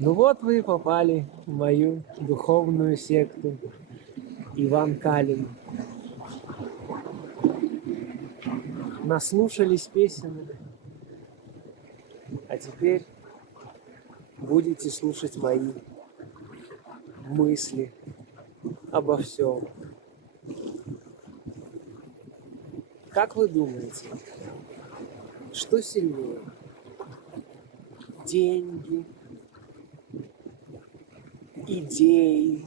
Ну вот вы и попали в мою духовную секту, Иван Калин. Наслушались песен, а теперь будете слушать мои мысли обо всем. Как вы думаете, что сильнее? Деньги, идеи,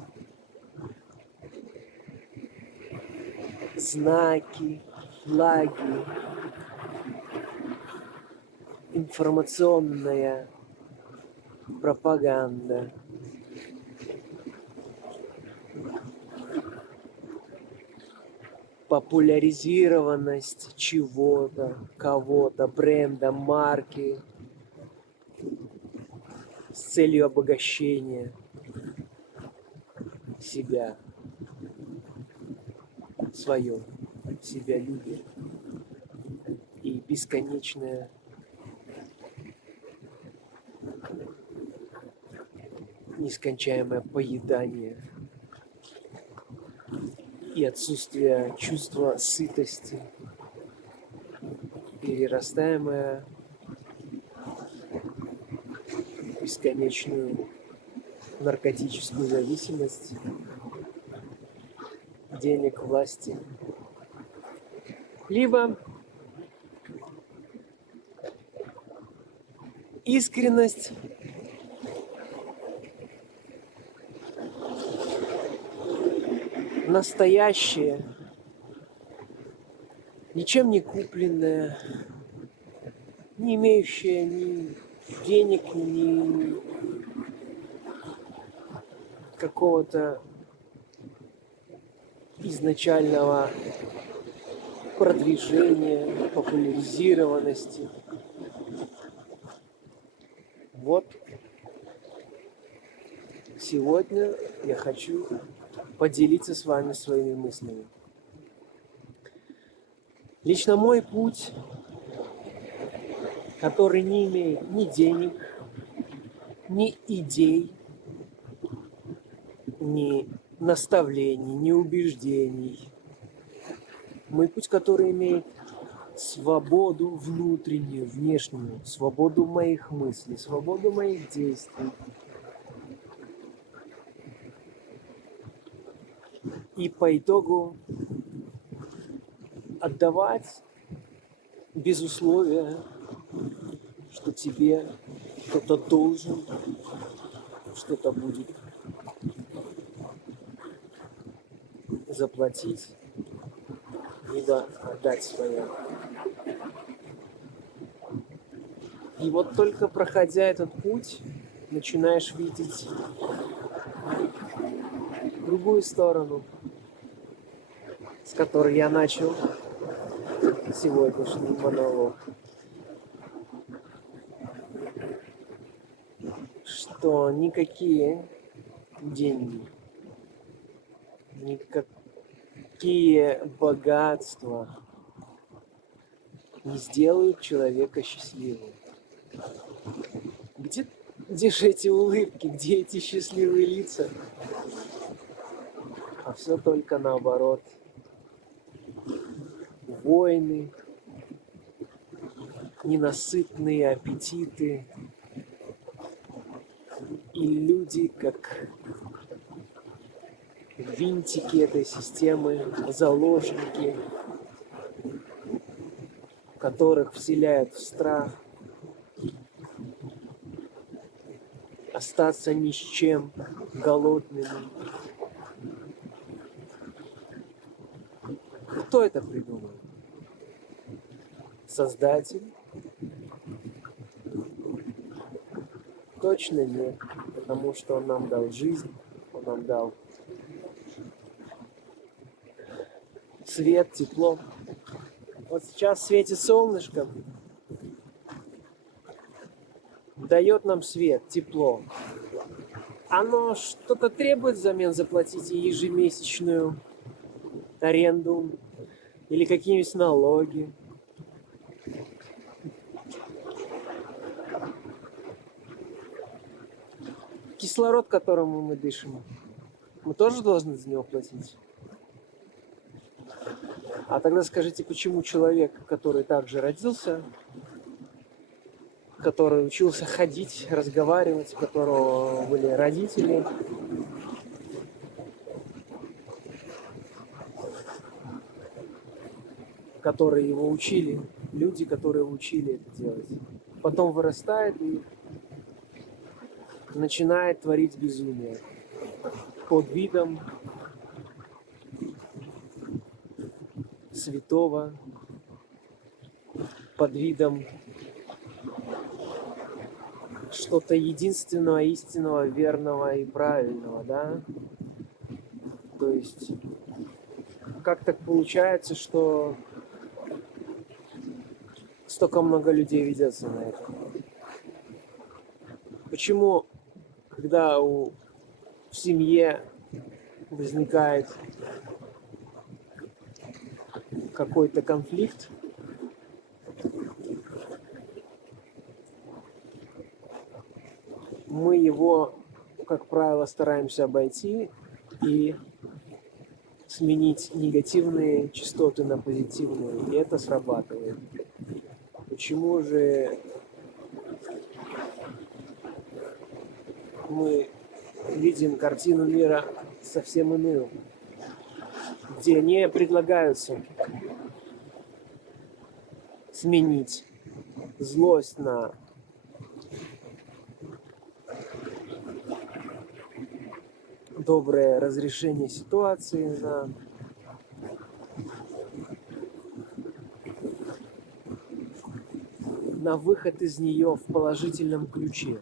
знаки, флаги, информационная пропаганда, популяризированность чего-то, кого-то, бренда, марки с целью обогащения себя, свое себялюбие и бесконечное нескончаемое поедание и отсутствие чувства сытости, перерастаемое в бесконечную наркотическую зависимость, денег, власти. Либо искренность, настоящее, ничем не купленное, не имеющее ни денег, ни какого-то изначального продвижения, популяризированности. Вот сегодня я хочу поделиться с вами своими мыслями. Лично мой путь, который не имеет ни денег, ни идей, ни наставлений, ни убеждений. Мой путь, который имеет свободу внутреннюю, внешнюю, свободу моих мыслей, свободу моих действий. И по итогу отдавать без условия, что тебе кто-то должен, что-то будет заплатить, либо отдать свое. И вот только проходя этот путь, начинаешь видеть другую сторону, с которой я начал сегодняшний монолог. Что никакие деньги, никакие богатства не сделают человека счастливым. Где же эти улыбки, где эти счастливые лица? А все только наоборот. Войны, ненасытные аппетиты, и люди, как винтики этой системы, заложники, которых вселяют в страх остаться ни с чем, голодными. Кто это придумал? Создатель? Точно нет, потому что он нам дал жизнь, он нам дал свет, тепло. Вот сейчас светит солнышко, дает нам свет, тепло. Оно что-то требует взамен заплатить ежемесячную аренду или какие-нибудь налоги. Кислород, которым мы дышим, мы тоже должны за него платить. А тогда скажите, почему человек, который также родился, который учился ходить, разговаривать, у которого были родители, которые его учили, люди, которые его учили это делать, потом вырастает и начинает творить безумие под видом святого, под видом что-то единственного, истинного, верного и правильного, да? То есть как так получается, что столько много людей ведется на это? Почему, когда в семье возникает какой-то конфликт, мы его, как правило, стараемся обойти и сменить негативные частоты на позитивные, и это срабатывает. Почему же мы видим картину мира совсем иную, где не предлагаются сменить злость на доброе разрешение ситуации, на выход из нее в положительном ключе.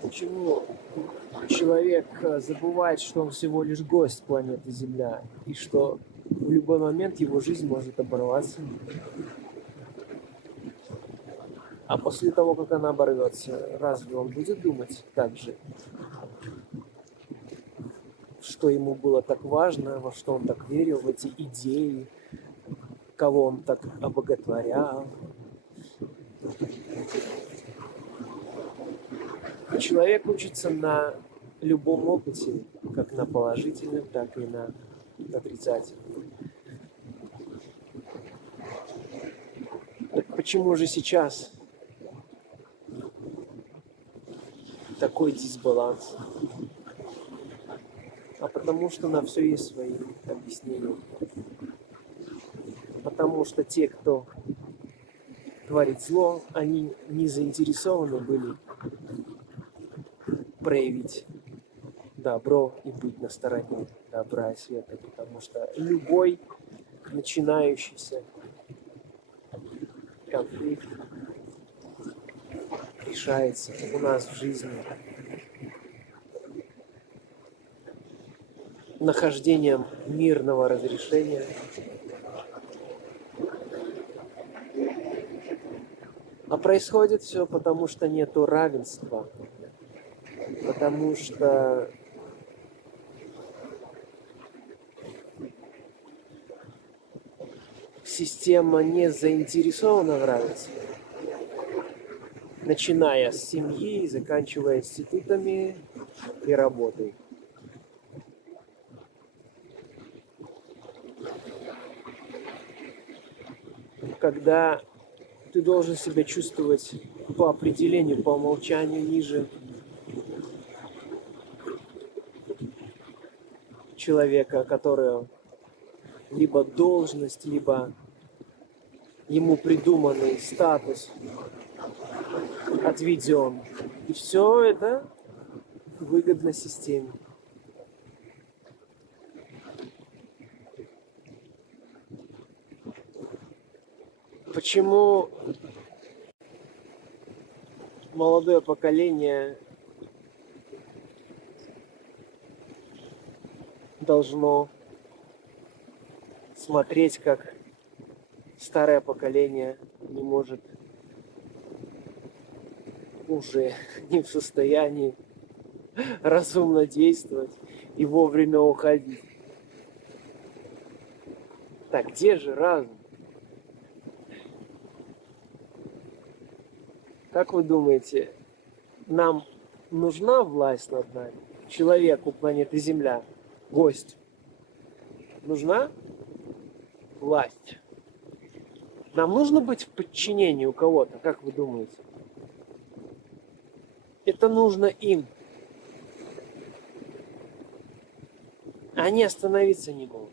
Почему человек забывает, что он всего лишь гость планеты Земля, и что в любой момент его жизнь может оборваться? А после того, как она оборвется, разве он будет думать так же, что ему было так важно, во что он так верил, в эти идеи, кого он так обоготворял? Человек учится на любом опыте, как на положительном, так и на отрицательном. Так почему же сейчас такой дисбаланс? А потому что на все есть свои объяснения. Потому что те, кто творит зло, они не заинтересованы были проявить добро и быть на стороне добра и света. Потому что любой начинающийся конфликт решается у нас в жизни нахождением мирного разрешения, а происходит все потому, что нету равенства, потому что система не заинтересована в равенстве, начиная с семьи и заканчивая институтами и работой. Когда ты должен себя чувствовать по определению, по умолчанию ниже человека, который либо должность, либо ему придуманный статус отведен. И все это выгодно системе. Почему молодое поколение должно смотреть, как старое поколение не может уже не в состоянии разумно действовать и вовремя уходить? Так где же разум? Как вы думаете, нам нужна власть над нами? Человеку планеты Земля, гость, нужна власть? Нам нужно быть в подчинении у кого-то, как вы думаете? Это нужно им. Они остановиться не могут.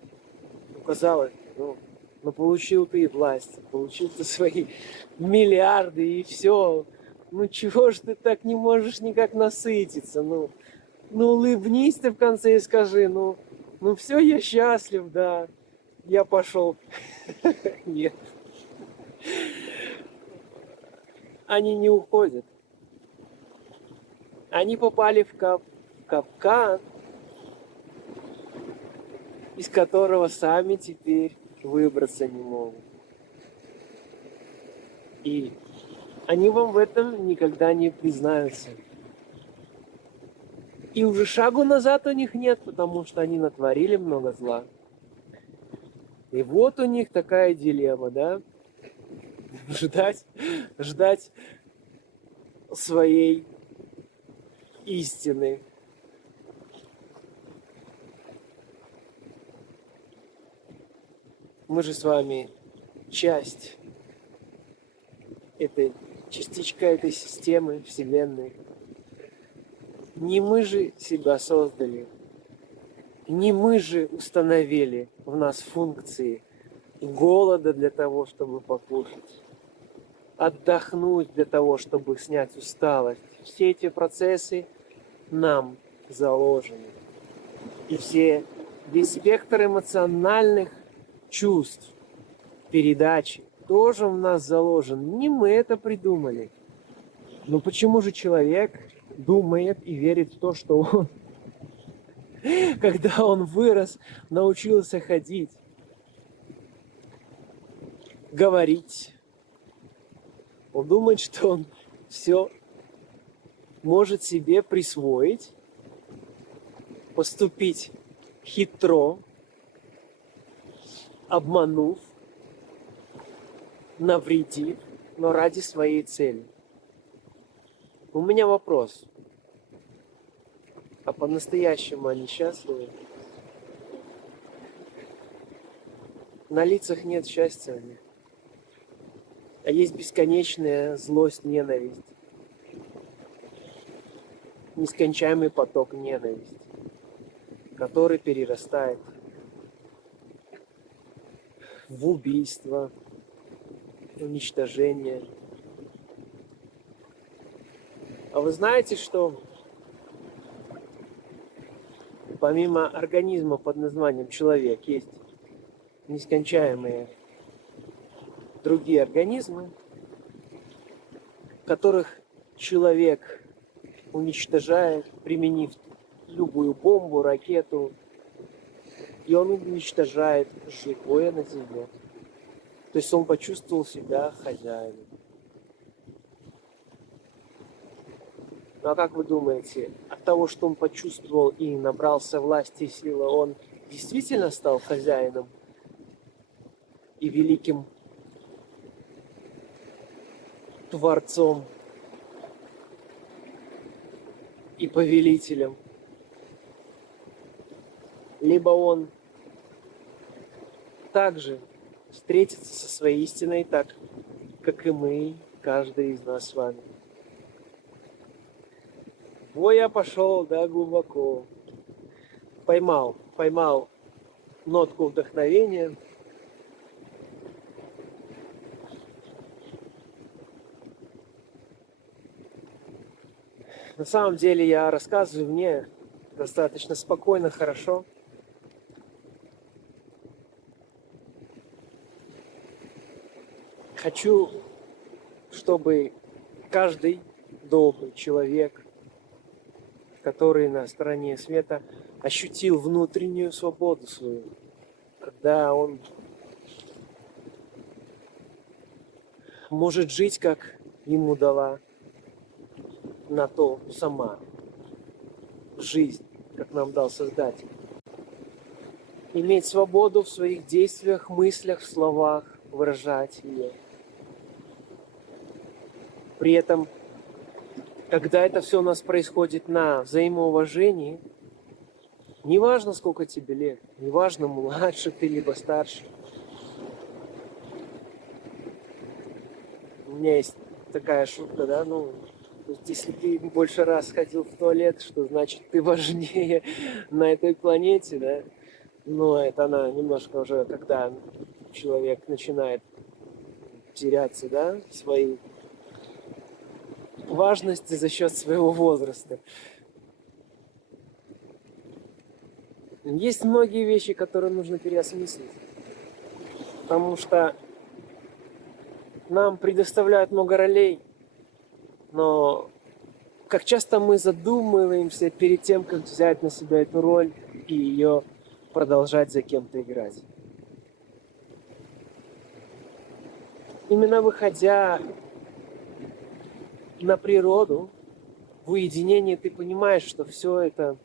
Ну, казалось, ну получил ты власть, получил ты свои миллиарды и все. Ну чего ж ты так не можешь никак насытиться? Ну улыбнись ты в конце и скажи, ну все, я счастлив, да. Я пошел. Нет. Они не уходят. Они попали в капкан, из которого сами теперь выбраться не могут. И они вам в этом никогда не признаются. И уже шагу назад у них нет, потому что они натворили много зла. И вот у них такая дилемма, да? Ждать своей истины. Мы же с вами часть частичка этой системы, Вселенной. Не мы же себя создали, не мы же установили в нас функции голода для того, чтобы покушать, отдохнуть для того, чтобы снять усталость. Все эти процессы нам заложены. И весь спектр эмоциональных чувств, передачи тоже в нас заложен. Не мы это придумали. Но почему же человек думает и верит в то, что он, когда он вырос, научился ходить, говорить, он думает, что он все может себе присвоить, поступить хитро, обманув, навредив, но ради своей цели. У меня вопрос. А по-настоящему они счастливы? На лицах нет счастья у них. А есть бесконечная злость, ненависть. Нескончаемый поток ненависти, который перерастает в убийство, уничтожение. А вы знаете, что помимо организма под названием человек есть нескончаемые другие организмы, которых человек уничтожает, применив любую бомбу, ракету, и он уничтожает живое на земле. То есть он почувствовал себя хозяином. Ну а как вы думаете, от того, что он почувствовал и набрался власти и силы, он действительно стал хозяином и великим творцом и повелителем? Либо он также встретится со своей истиной так, как и мы, каждый из нас с вами. Ой, я пошел, да, глубоко. Поймал нотку вдохновения. На самом деле я рассказываю, мне достаточно спокойно, хорошо. Хочу, чтобы каждый добрый человек, который на стороне света, ощутил внутреннюю свободу свою, когда он может жить, как ему дала на то сама жизнь, как нам дал Создатель. Иметь свободу в своих действиях, мыслях, словах, выражать ее. При этом, когда это все у нас происходит на взаимоуважении, неважно, сколько тебе лет, неважно, младше ты либо старше. У меня есть такая шутка, да, то есть, если ты больше раз ходил в туалет, что значит ты важнее на этой планете, да? Но это она немножко уже, когда человек начинает теряться, да, в своей важности за счет своего возраста. Есть многие вещи, которые нужно переосмыслить, потому что нам предоставляют много ролей, но как часто мы задумываемся перед тем, как взять на себя эту роль и ее продолжать за кем-то играть. Именно выходя на природу, в уединении, ты понимаешь, что все это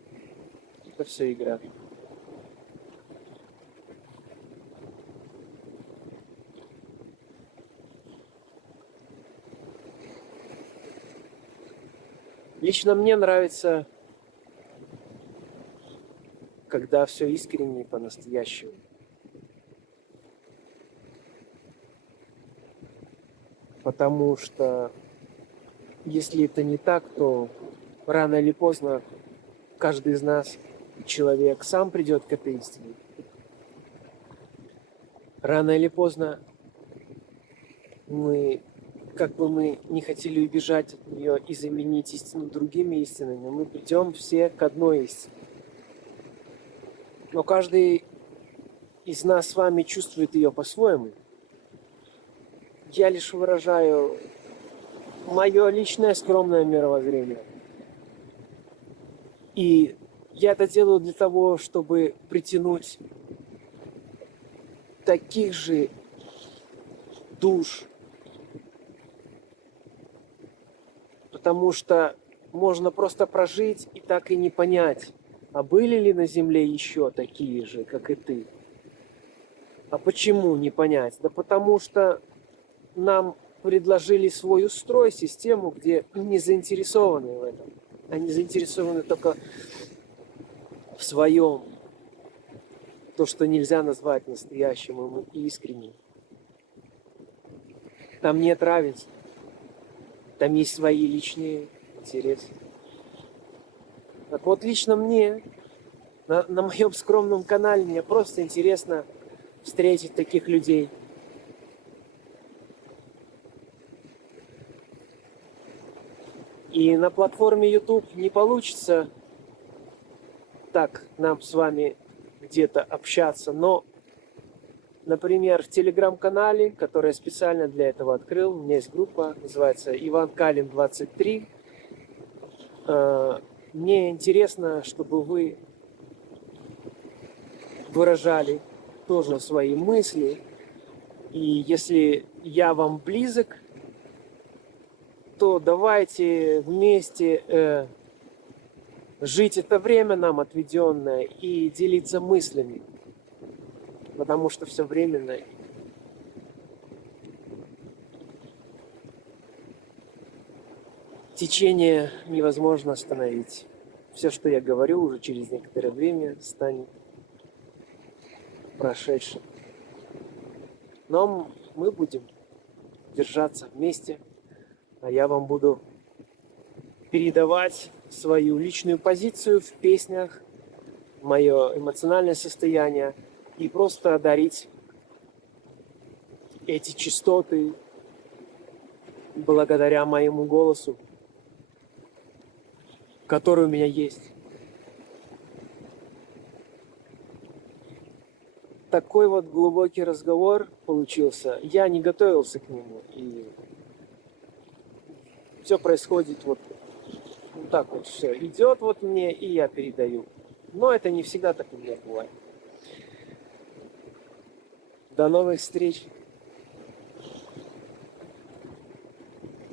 все игра. Лично мне нравится, когда все искренне и по-настоящему. Потому что если это не так, то рано или поздно каждый из нас, человек, сам придет к этой истине. Рано или поздно мы, как бы мы не хотели убежать от нее и заменить истину другими истинами, мы придем все к одной истине. Но каждый из нас с вами чувствует ее по-своему. Я лишь выражаю мое личное скромное мировоззрение. И я это делаю для того, чтобы притянуть таких же душ. Потому что можно просто прожить и так и не понять, а были ли на Земле еще такие же, как и ты. А почему не понять? Да потому что нам предложили свой устрой, систему, где не заинтересованы в этом. Они заинтересованы только в своем. То, что нельзя назвать настоящим и искренним. Там нет равенства. Там есть свои личные интересы. Так вот, лично мне, на моем скромном канале, мне просто интересно встретить таких людей. И на платформе YouTube не получится так нам с вами где-то общаться, но, например, в телеграм-канале, который я специально для этого открыл, у меня есть группа, называется Иван Калин 23. Мне интересно, чтобы вы выражали тоже свои мысли. И если я вам близок, то давайте вместе жить это время нам отведенное и делиться мыслями. Потому что все временно. Течение невозможно остановить. Все, что я говорю, уже через некоторое время станет прошедшим. Но мы будем держаться вместе, а я вам буду передавать свою личную позицию в песнях, мое эмоциональное состояние и просто дарить эти частоты благодаря моему голосу, который у меня есть. Такой вот глубокий разговор получился. Я не готовился к нему. И все происходит вот так вот. Все идет вот мне, и я передаю. Но это не всегда так у меня бывает. До новых встреч.